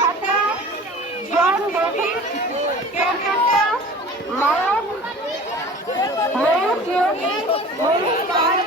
হাতা জন ডেভিড ক্যালকাটা মায়ক ময়ূর যোগী ময়ূর পাল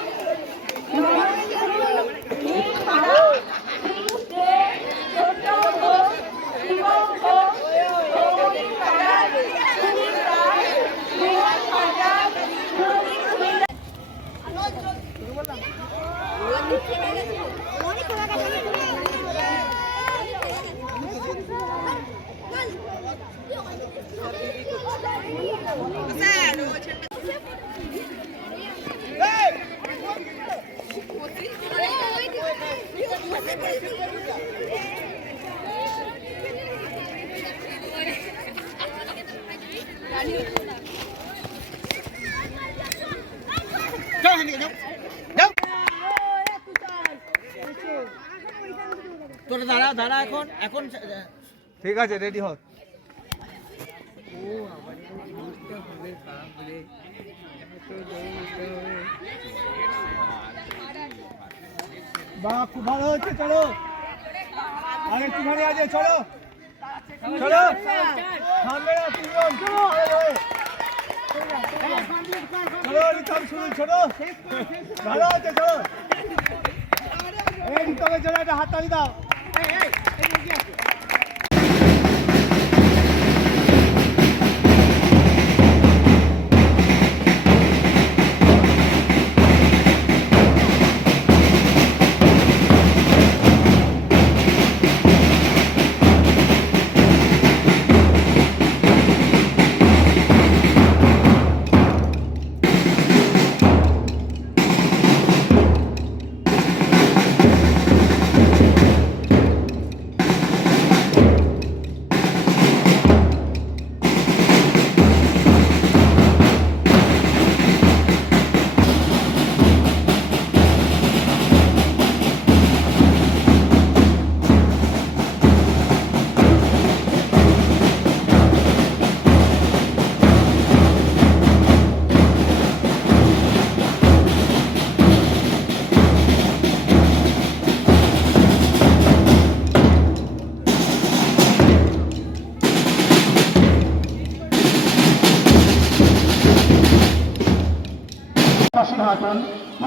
তোরা দাঁড়া দাঁড়া এখন এখন ঠিক আছে, রেডি হ। বাহ, খুব ভালো হচ্ছে। চলো আর একটুখানি আছে। চলো চলো, থামবে না তিনজন। চলো রিতম শুরু। চলো ভালো হচ্ছে। চলো এই রিতমের জন্য একটা হাততালি দাও।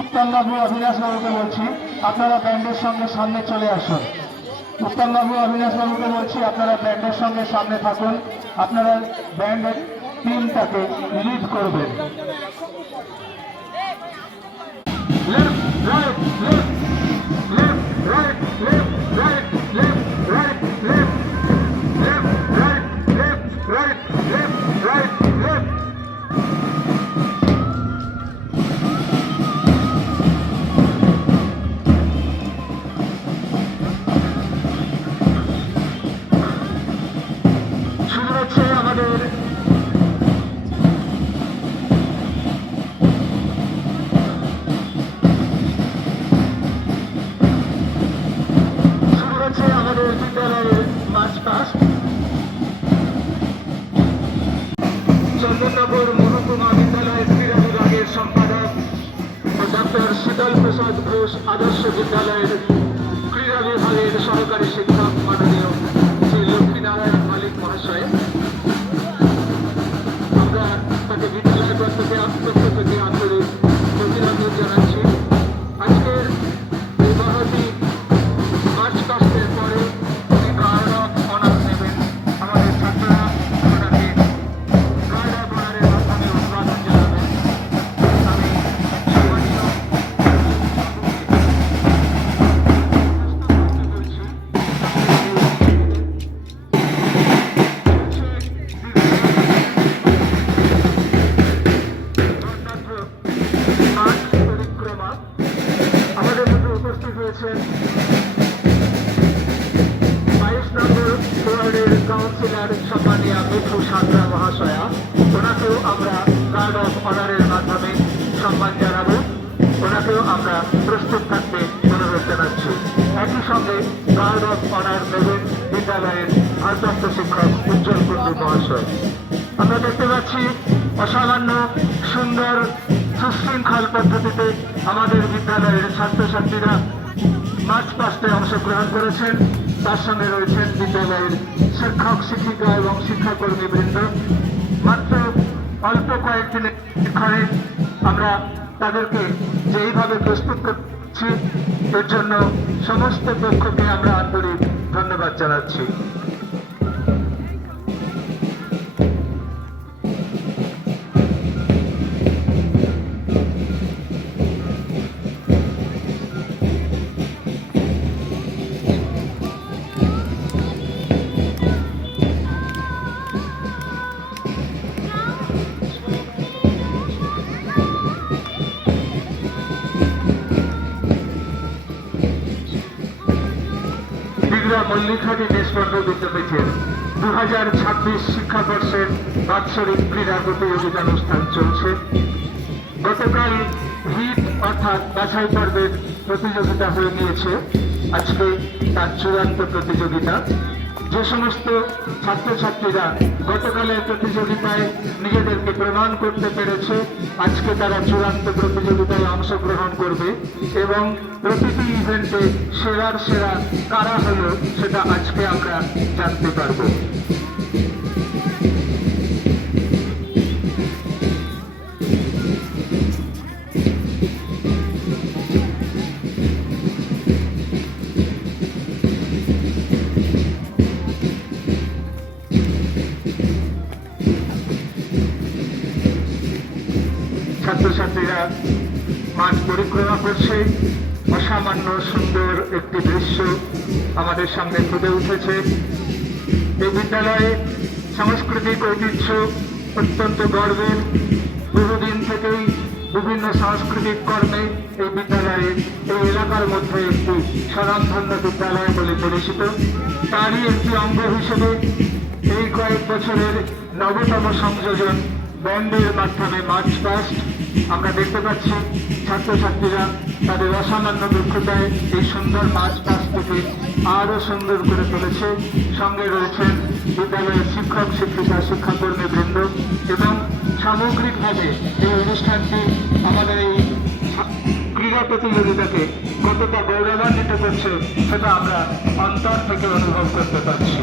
উত্তমবাবু অবিনাশ বাবুকে বলছি, আপনারা ব্যান্ডের সঙ্গে সামনে চলে আসুন। উত্তমবাবু অবিনাশ বাবুকে বলছি, আপনারা ব্যান্ডের সঙ্গে সামনে থাকুন। আপনারা ব্যান্ডের টিমটাকে লিড করবেন। চন্দননগর মহকুমা বিদ্যালয়ের ক্রীড়া বিভাগের সম্পাদক ডক্টর শীতল প্রসাদ ঘোষ আদর্শ বিদ্যালয়ের ক্রীড়া বিভাগের সহকারী শিক্ষক মাননীয় শ্রী লক্ষ্মীনারায়ণ মালিক মহাশয়, আমরা তাকে বিদ্যালয়ের পক্ষ থেকে আন্তরিক অভিনন্দন জানাচ্ছি। আজকের এই মহতি মার্চ পাস্টের পরে গার্ড অফ অনার নেবেন আমাদের ছাত্ররা। ওনাকে গার্ড অফ অনারের মাধ্যমে অভিবাদন জানাবেন। আমি সম্মানীয় বলছি পরিক্রমা আমাদের মধ্যে উপস্থিত হয়েছেন 22 নম্বর ওয়ার্ডের কাউন্সিলর সম্মানীয় মিঠু সাঁতরা মহাশয়া। ওনাকেও আমরা গার্ড অফ অনারের মাধ্যমে সম্মান জানাবো। ওনাকেও আমরা প্রস্তুত থাকতে অনুরোধ জানাচ্ছি। একই সঙ্গে গার্ড অফ অনার নেবেন বিদ্যালয়ের ভারপ্রাপ্ত শিক্ষক উজ্জ্বল কুণ্ডু মহাশয়। আমরা দেখতে পাচ্ছি অসামান্য সুন্দর সুশৃঙ্খল পদ্ধতিতে আমাদের বিদ্যালয়ের ছাত্রছাত্রীরা মার্চ পাস্টে অংশগ্রহণ করেছেন। তার সঙ্গে রয়েছেন বিদ্যালয়ের শিক্ষক শিক্ষিকা এবং শিক্ষাকর্মী বৃন্দ। মাত্র অল্প কয়েকদিনের ঘরে আমরা তাদেরকে যেইভাবে প্রস্তুত করছি এর জন্য সমস্ত পক্ষকে আমরা আন্তরিক ধন্যবাদ জানাচ্ছি। মল্লিকহাটি দেশবন্ধ বিদ্যাপীঠের 2026 শিক্ষাবর্ষের বাৎসরিক ক্রীড়া প্রতিযোগিতা অনুষ্ঠান চলছে। গতকাল হিট অর্থাৎ বাছাই পর্বের প্রতিযোগিতা হয়ে গিয়েছে, আজকে তার চূড়ান্ত প্রতিযোগিতা। যে সমস্ত ছাত্রছাত্রীরা গতকালের প্রতিযোগিতায় নিজেদেরকে প্রমাণ করতে পেরেছে, আজকে তারা চূড়ান্ত প্রতিযোগিতায় অংশগ্রহণ করবে এবং প্রতিটি ইভেন্টে সেরার সেরা কারা হলো সেটা আজকে আমরা জানতে পারব। ছাত্রছাত্রীরা মাঠ পরিক্রমা করছে, অসামান্য সুন্দর একটি দৃশ্য আমাদের সামনে ফুটে উঠেছে। এই বিদ্যালয়ে সাংস্কৃতিক ঐতিহ্য অত্যন্ত গর্বের। বহুদিন থেকেই বিভিন্ন সাংস্কৃতিক কর্মে এই বিদ্যালয়ে এই এলাকার মধ্যে একটি স্বনামধন্য বিদ্যালয় বলে পরিচিত। তারই একটি অঙ্গ হিসেবে এই কয়েক বছরের নবতম সংযোজন ব্যান্ডের মাধ্যমে মার্চ পাস্ট আমরা দেখতে পাচ্ছি ছাত্রছাত্রীরা তাদের অসামান্য দক্ষতায় এই সুন্দর মার্চ পাস্টকে আরও সুন্দর করে তুলেছে। সঙ্গে রয়েছেন বিদ্যালয়ের শিক্ষক শিক্ষিকা শিক্ষাকর্মী বৃন্দ এবং সামগ্রিকভাবে এই অনুষ্ঠানটি আমাদের এই ক্রীড়া প্রতিযোগিতাকে কতটা গৌরবান্বিত করছে সেটা আমরা অন্তর থেকে অনুভব করতে পারছি।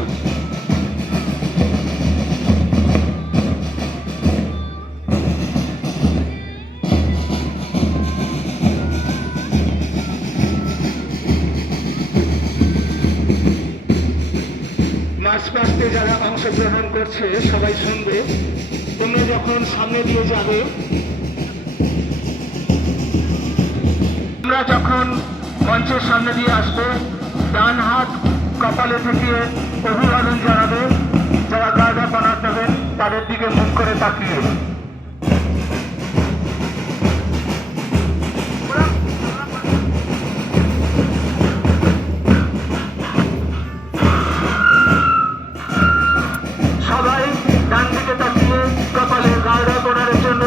মার্চ পাস্টে যারা অংশগ্রহণ করছে সবাই শুনবে, তোমরা যখন সামনে দিয়ে যাবে, তোমরা যখন মঞ্চের সামনে দিয়ে আসবে, ডান হাত কপালে থেকে অভিবাদন জানাবে। যারা গার্ড অফ অনার দেবেন তাদের দিকে মুখ করে তাকিয়ে সবাই ডান দিকে তাকিয়ে কপালে গার্ড অফ অনারের জন্য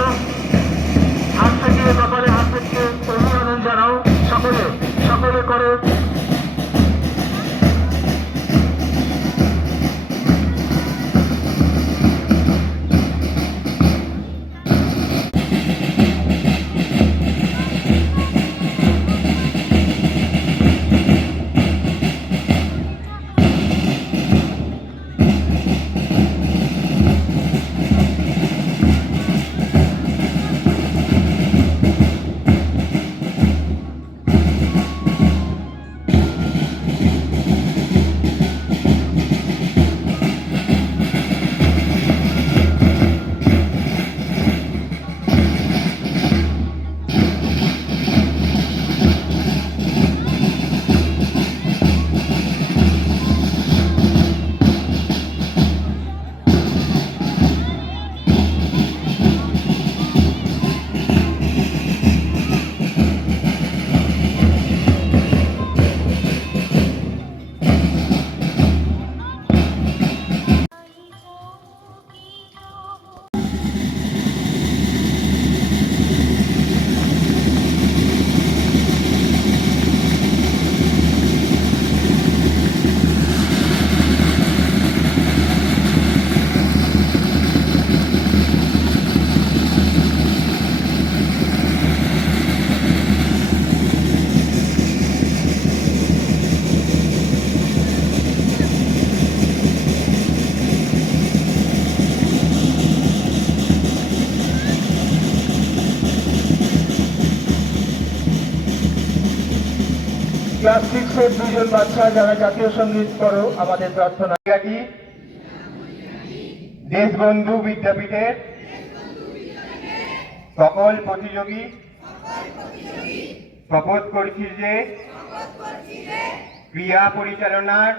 হাত থেকে কপালে হাত থেকে অভিবাদন জানাও। সকলে সকলে করে ক্লাস 6 এর দুজন বাচ্চা যারা জাতীয় সঙ্গীত করো আমাদের প্রার্থনা। দেশবন্ধু বিদ্যাপীঠের সকল প্রতিযোগী শপথ করছি যে ক্রিয়া পরিচালনার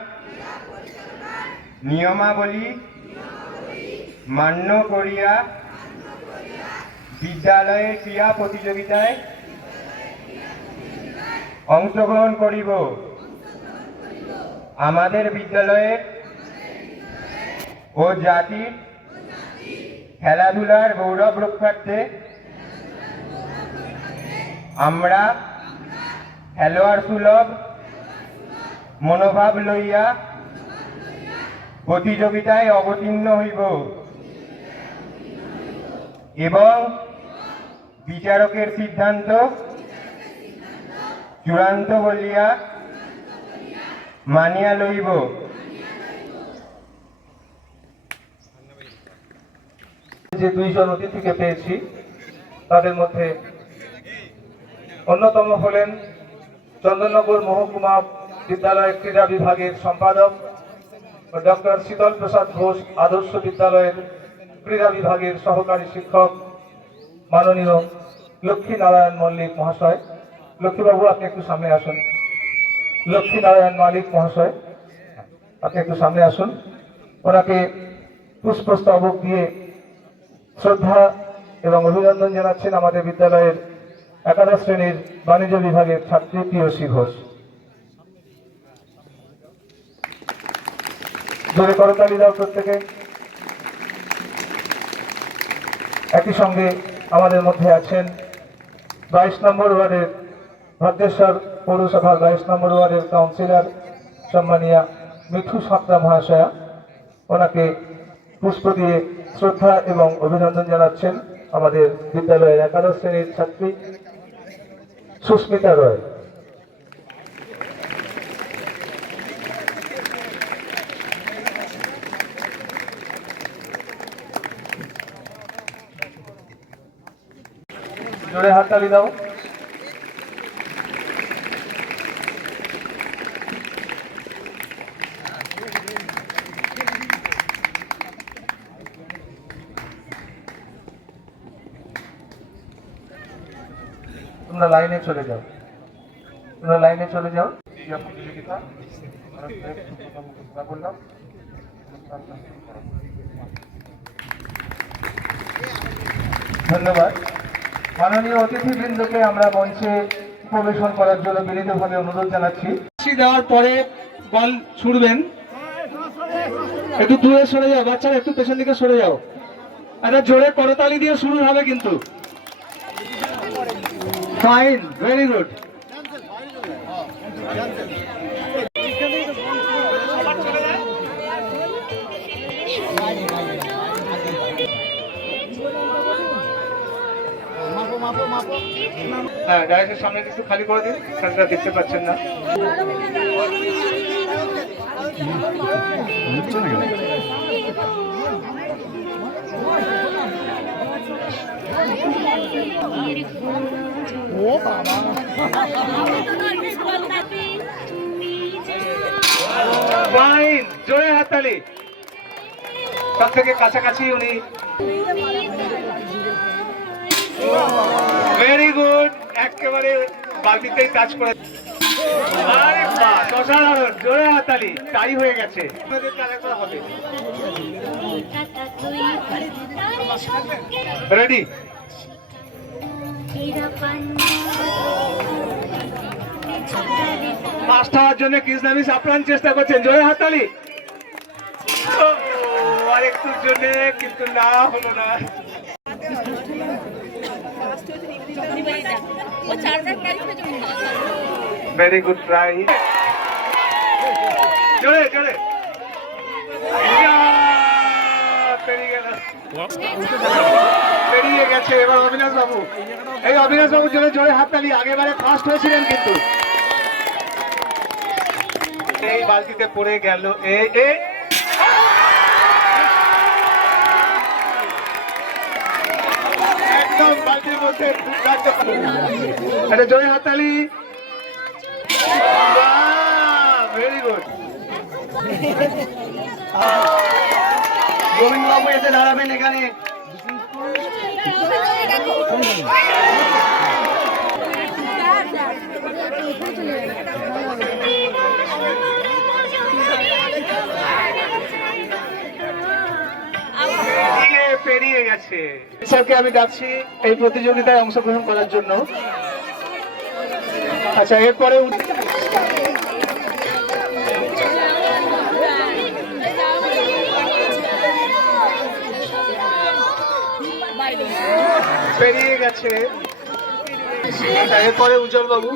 নিয়মাবলী মান্য করিয়া বিদ্যালয়ের ক্রিয়া প্রতিযোগিতায় অংশগ্রহণ করিব। আমাদের বিদ্যালয়ের ও জাতির খেলাধুলার গৌরব রক্ষার্থে আমরা খেলোয়াড় সুলভ মনোভাব লইয়া প্রতিযোগিতায় অবতীর্ণ হইব এবং বিচারকের সিদ্ধান্ত চূড়ান্ত বলিয়া মানিয়া লইব। যে দুইজন অতিথিকে পেয়েছি তাদের মধ্যে অন্যতম হলেন চন্দননগর মহকুমা বিদ্যালয় ক্রীড়া বিভাগের সম্পাদক ডক্টর শীতল প্রসাদ ঘোষ আদর্শ বিদ্যালয়ের ক্রীড়া বিভাগের সহকারী শিক্ষক মাননীয় লক্ষ্মীনারায়ণ মল্লিক মহাশয়। লক্ষ্মীবাবু আপনি একটু সামনে আসুন। লক্ষ্মীনারায়ণ মল্লিক মহাশয় আপনি একটু সামনে আসুন। ওনাকে পুষ্পস্তবক দিয়ে শ্রদ্ধা এবং অভিনন্দন জানাচ্ছেন আমাদের বিদ্যালয়ের একাদশ শ্রেণীর বাণিজ্য বিভাগের ছাত্রী প্রিয়সী ঘোষ। জোরে করতালি দাও প্রত্যেকে। একই সঙ্গে আমাদের মধ্যে আছেন 22 নম্বর ওয়ার্ডের ভদ্রেশ্বর পৌরসভার 22 নম্বর ওয়ার্ডের কাউন্সিলর সম্মানীয়া মিঠু সাঁতরা মহাশয়া। ওনাকে পুষ্প দিয়ে শ্রদ্ধা এবং অভিনন্দন জানাচ্ছেন আমাদের বিদ্যালয়ের একাদশ শ্রেণীর ছাত্রী সুস্মিতা রয়। জোরে হাততালি দাও। তোমরা লাইনে চলে যাও, তোমরা লাইনে চলে যাও। প্রতিযোগিতা বললাম। ধন্যবাদ। মাননীয় অতিথিবৃন্দকে আমরা মঞ্চে পরিবেশন করার জন্য বিনীতভাবে অনুরোধ জানাচ্ছি। দেওয়ার পরে বল ছুড়বেন, একটু দূরে সরে যাও, বাচ্চারা একটু পেছন দিকে সরে যাও। একটা জোরে করতালি দিয়ে শুরু হবে কিন্তু। Fine, very good. হ্যাঁ, ডাইরেক্টের সামনে একটু খালি করে দিন, স্যাররা দেখতে পাচ্ছেন না। ও বাবা, ফাইন, জোরে হাততালি। সব থেকে কাছাকাছি উনি। ভেরি গুড, একেবারে বালতিতেই টাচ করে। আরে বাহ, অসাধারণ, জোরে হাততালি। তাই হয়ে গেছে। রেডি? ফার্স্ট হওয়ার জন্য কৃষ্ণামিস আপ্রাণ চেষ্টা করছেন। জোরে হাততালি। আর একটুর জন্য কিন্তু না হলো না। Very good try. জোরে জোরে। পেরিয়ে গেছে। এবার অবিনাশ বাবু, এই অবিনাশ বাবুর জন্য জোরে হাততালি। আগেবারে ফার্স্ট হয়েছিলেন কিন্তু এই বালতিতে পড়ে গেল। একদম বালতির মধ্যে। জোরে হাততালি। Very good. গোবিন্দবাবু এসে দাঁড়াবেন এখানে। পেরিয়ে গেছে। স্যারকে আমি ডাকছি এই প্রতিযোগিতায় অংশগ্রহণ করার জন্য। আচ্ছা, এরপরে পেরিয়ে গেছে। আচ্ছা, এরপরে উজ্জ্বল বাবু।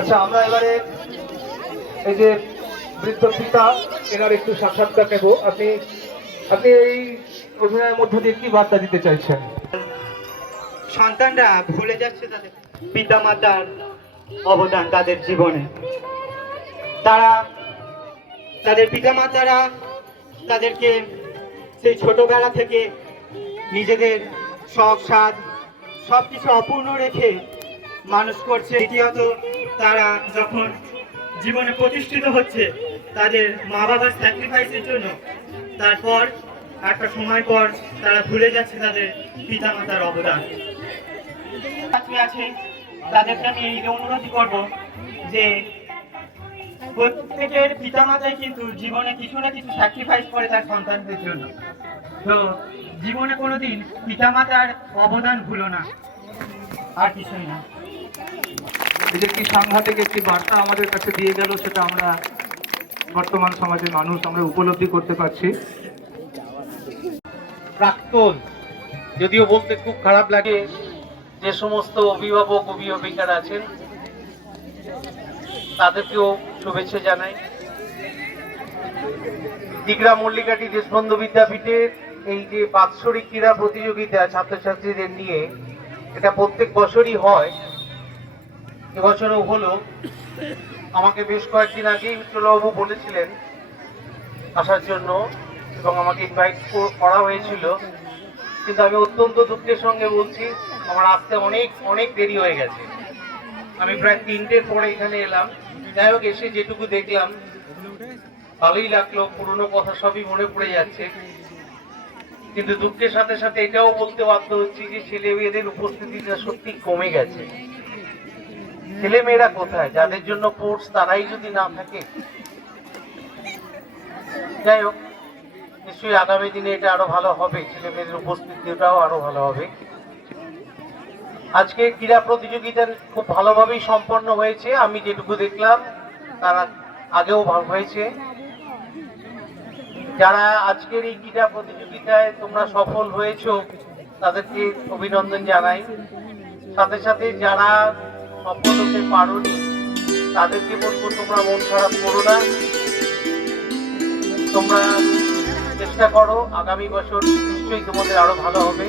আচ্ছা, আমরা এবারে এই যে বৃদ্ধ পিতা এনার একটু সাক্ষাৎকার নেব। আপনি এই অভিনয়ের মধ্য দিয়ে কি বার্তা দিতে চাইছেন? সন্তানরা ভুলে যাচ্ছে তাদের পিতামাতার অবদান তাদের জীবনে। তাদের পিতামাতারা তাদেরকে সেই ছোটবেলা থেকে নিজেদের শখ সাধ সবকিছু অপূর্ণ রেখে মানুষ করছে। দ্বিতীয়ত তারা যখন জীবনে প্রতিষ্ঠিত হচ্ছে তাদের মা বাবার স্যাক্রিফাইসের জন্য, তারপর একটা সময় পর তারা ভুলে যাচ্ছে তাদের পিতামাতার অবদান। আছে তাদেরকে আমি এই অনুরোধ করব যে প্রত্যেকের পিতামাতাই কিন্তু জীবনে কিছু না কিছু স্যাক্রিফাইস করে তার সন্তানদের জন্য। তো জীবনে কোনোদিন পিতামাতার অবদান ভুলো না, আর কিছুই না। এই যে কি সাংঘাতিক একটি বার্তা আমাদের কাছে দিয়ে গেল, সেটা আমরা বর্তমান সমাজের মানুষ আমরা উপলব্ধি করতে পারছি। প্রাক্তন, যদিও বলতে খুব খারাপ লাগে, যে সমস্ত অভিভাবক অভিভাবিকারা আছেন তাদেরকেও শুভেচ্ছা জানাই। দিগড়া মল্লিকাটি দেশবন্ধু বিদ্যাপীঠের এই যে বাৎসরিক ক্রীড়া প্রতিযোগিতা ছাত্রছাত্রীদের নিয়ে, এটা প্রত্যেক বছরই হয়, এবছরও হলো। আমাকে বেশ কয়েকদিন আগেই উজ্জ্বলবাবু বলেছিলেন আসার জন্য এবং আমাকে ইনভাইট করা হয়েছিল, কিন্তু আমি অত্যন্ত দুঃখের সঙ্গে বলছি আমার আসতে অনেক দেরি হয়ে গেছে। আমি প্রায় 3টের পরে এখানে এলাম। যাই হোক, এসে যেটুকু দেখলাম ভালোই লাগলো, পুরনো কথা সবই মনে পড়ে যাচ্ছে। কিন্তু দুঃখের সাথে সাথে এটাও বলতে বাধ্য হচ্ছি যে ছেলে মেয়েদের উপস্থিতিটা সত্যি কমে গেছে। ছেলে মেয়েরা কোথায়? যাদের জন্য কোর্স তারাই যদি না থাকে। যাই হোক, নিশ্চয়ই আগামী দিনে এটা আরো ভালো হবে, ছেলে মেয়েদের উপস্থিতিটাও আরো ভালো হবে। আজকে ক্রীড়া প্রতিযোগিতা খুব ভালোভাবেই সম্পন্ন হয়েছে। আমি যেটুকু দেখলাম তারা আগেও ভালো হয়েছে। যারা আজকের এই ক্রীড়া প্রতিযোগিতায় তোমরা সফল হয়েছো তাদেরকে অভিনন্দন জানাই। সাথে সাথে যারা সফল হতে পারোনি তাদেরকে বলবো তোমরা মন খারাপ করো না, তোমরা চেষ্টা করো, আগামী বছর নিশ্চয়ই তোমাদের আরো ভালো হবে।